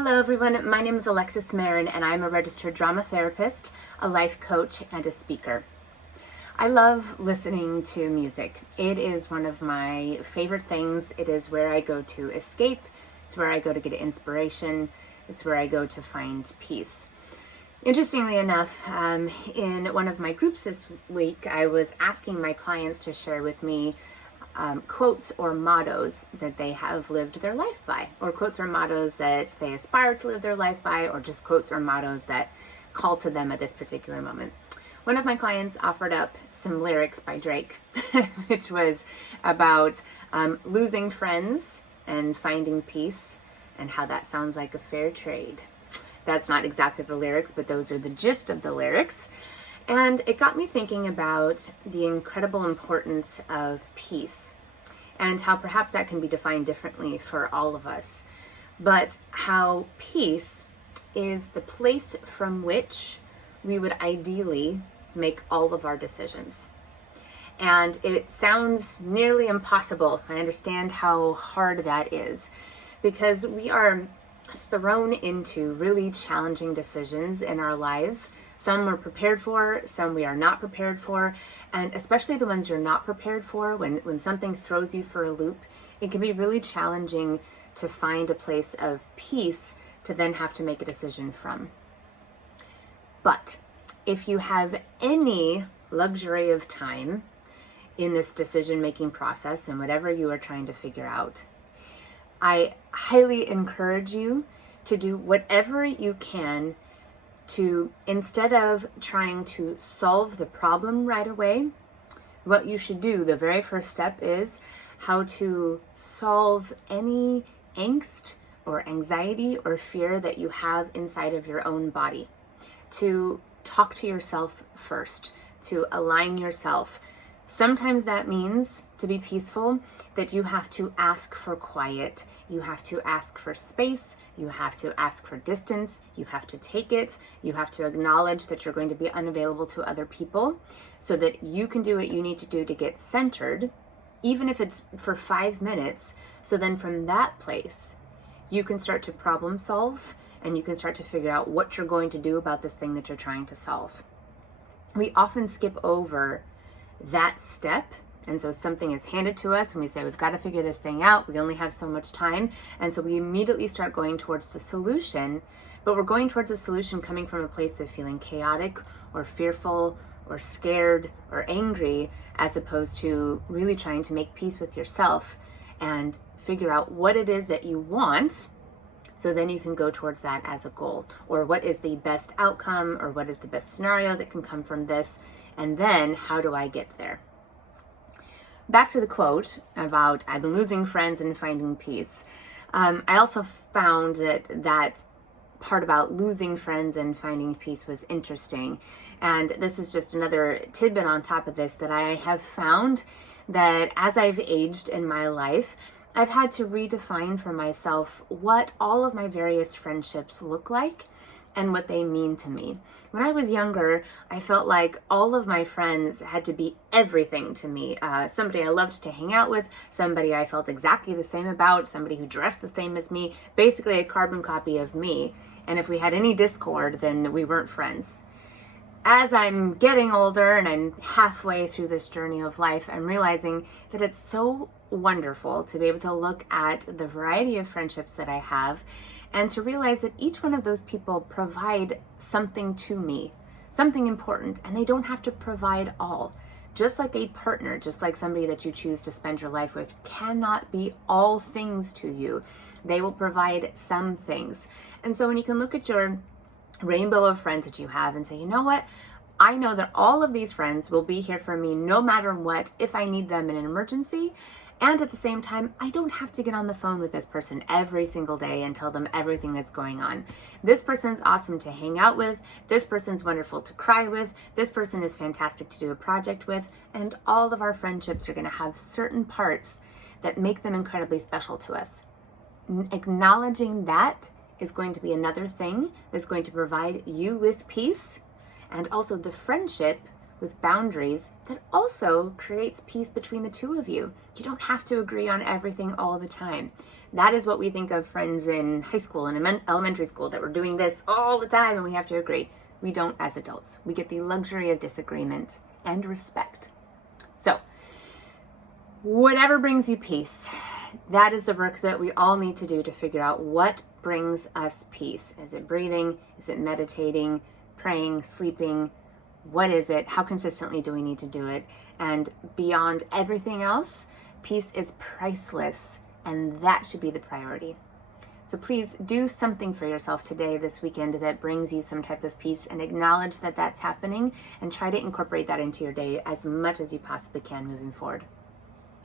Hello everyone, my name is Alexis Marin and I'm a registered drama therapist, a life coach, and a speaker. I love listening to music. It is one of my favorite things. It is where I go to escape. It's where I go to get inspiration. It's where I go to find peace. Interestingly enough, in one of my groups this week, I was asking my clients to share with me quotes or mottos that they have lived their life by, or quotes or mottos that they aspire to live their life by, or just quotes or mottos that call to them at this particular moment. One of my clients offered up some lyrics by Drake, which was about losing friends and finding peace, and how that sounds like a fair trade. That's not exactly the lyrics, but those are the gist of the lyrics. And it got me thinking about the incredible importance of peace and how perhaps that can be defined differently for all of us, but how peace is the place from which we would ideally make all of our decisions. And it sounds nearly impossible. I understand how hard that is, because we are thrown into really challenging decisions in our lives. Some we're prepared for, some we are not prepared for, and especially the ones you're not prepared for, when something throws you for a loop, it can be really challenging to find a place of peace to then have to make a decision from. But if you have any luxury of time in this decision-making process and whatever you are trying to figure out, I highly encourage you to do whatever you can to, instead of trying to solve the problem right away, what you should do, the very first step, is how to solve any angst or anxiety or fear that you have inside of your own body. To talk to yourself first, to align yourself. Sometimes that means, to be peaceful, that you have to ask for quiet, you have to ask for space, you have to ask for distance, you have to take it, you have to acknowledge that you're going to be unavailable to other people so that you can do what you need to do to get centered, even if it's for 5 minutes. So then from that place, you can start to problem solve and you can start to figure out what you're going to do about this thing that you're trying to solve. We often skip over that step, and so something is handed to us and we say, we've got to figure this thing out, we only have so much time, and so we immediately start going towards the solution, but we're going towards a solution coming from a place of feeling chaotic or fearful or scared or angry, as opposed to really trying to make peace with yourself and figure out what it is that you want, so then you can go towards that as a goal, or what is the best outcome, or what is the best scenario that can come from this, and then how do I get there? Back to the quote about I've been losing friends and finding peace. I also found that part about losing friends and finding peace was interesting. And this is just another tidbit on top of this, that I have found that as I've aged in my life, I've had to redefine for myself what all of my various friendships look like and what they mean to me. When I was younger, I felt like all of my friends had to be everything to me. Somebody I loved to hang out with, somebody I felt exactly the same about, somebody who dressed the same as me, basically a carbon copy of me. And if we had any discord, then we weren't friends. As I'm getting older and I'm halfway through this journey of life, I'm realizing that it's so wonderful to be able to look at the variety of friendships that I have and to realize that each one of those people provide something to me, something important, and they don't have to provide all. Just like a partner, just like somebody that you choose to spend your life with, cannot be all things to you. They will provide some things. And so when you can look at your rainbow of friends that you have and say, you know what? I know that all of these friends will be here for me no matter what, if I need them in an emergency. And at the same time, I don't have to get on the phone with this person every single day and tell them everything that's going on. This person's awesome to hang out with. This person's wonderful to cry with. This person is fantastic to do a project with. And all of our friendships are going to have certain parts that make them incredibly special to us. Acknowledging that is going to be another thing that's going to provide you with peace, and also the friendship with boundaries that also creates peace between the two of you. You don't have to agree on everything all the time. That is what we think of friends in high school and elementary school, that we're doing this all the time and we have to agree. We don't as adults. We get the luxury of disagreement and respect. So, whatever brings you peace, that is the work that we all need to do to figure out what brings us peace. Is it breathing? Is it meditating, praying, sleeping? What is it? How consistently do we need to do it? And beyond everything else, peace is priceless, and that should be the priority. So please do something for yourself today, this weekend, that brings you some type of peace, and acknowledge that that's happening and try to incorporate that into your day as much as you possibly can moving forward.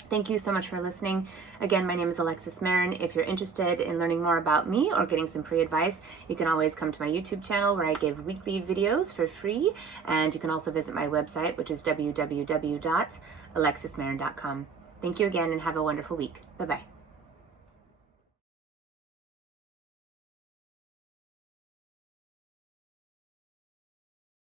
Thank you so much for listening. Again, my name is Alexis Marin. If you're interested in learning more about me or getting some free advice, you can always come to my YouTube channel where I give weekly videos for free. And you can also visit my website, which is www.alexismarin.com. Thank you again and have a wonderful week. Bye-bye.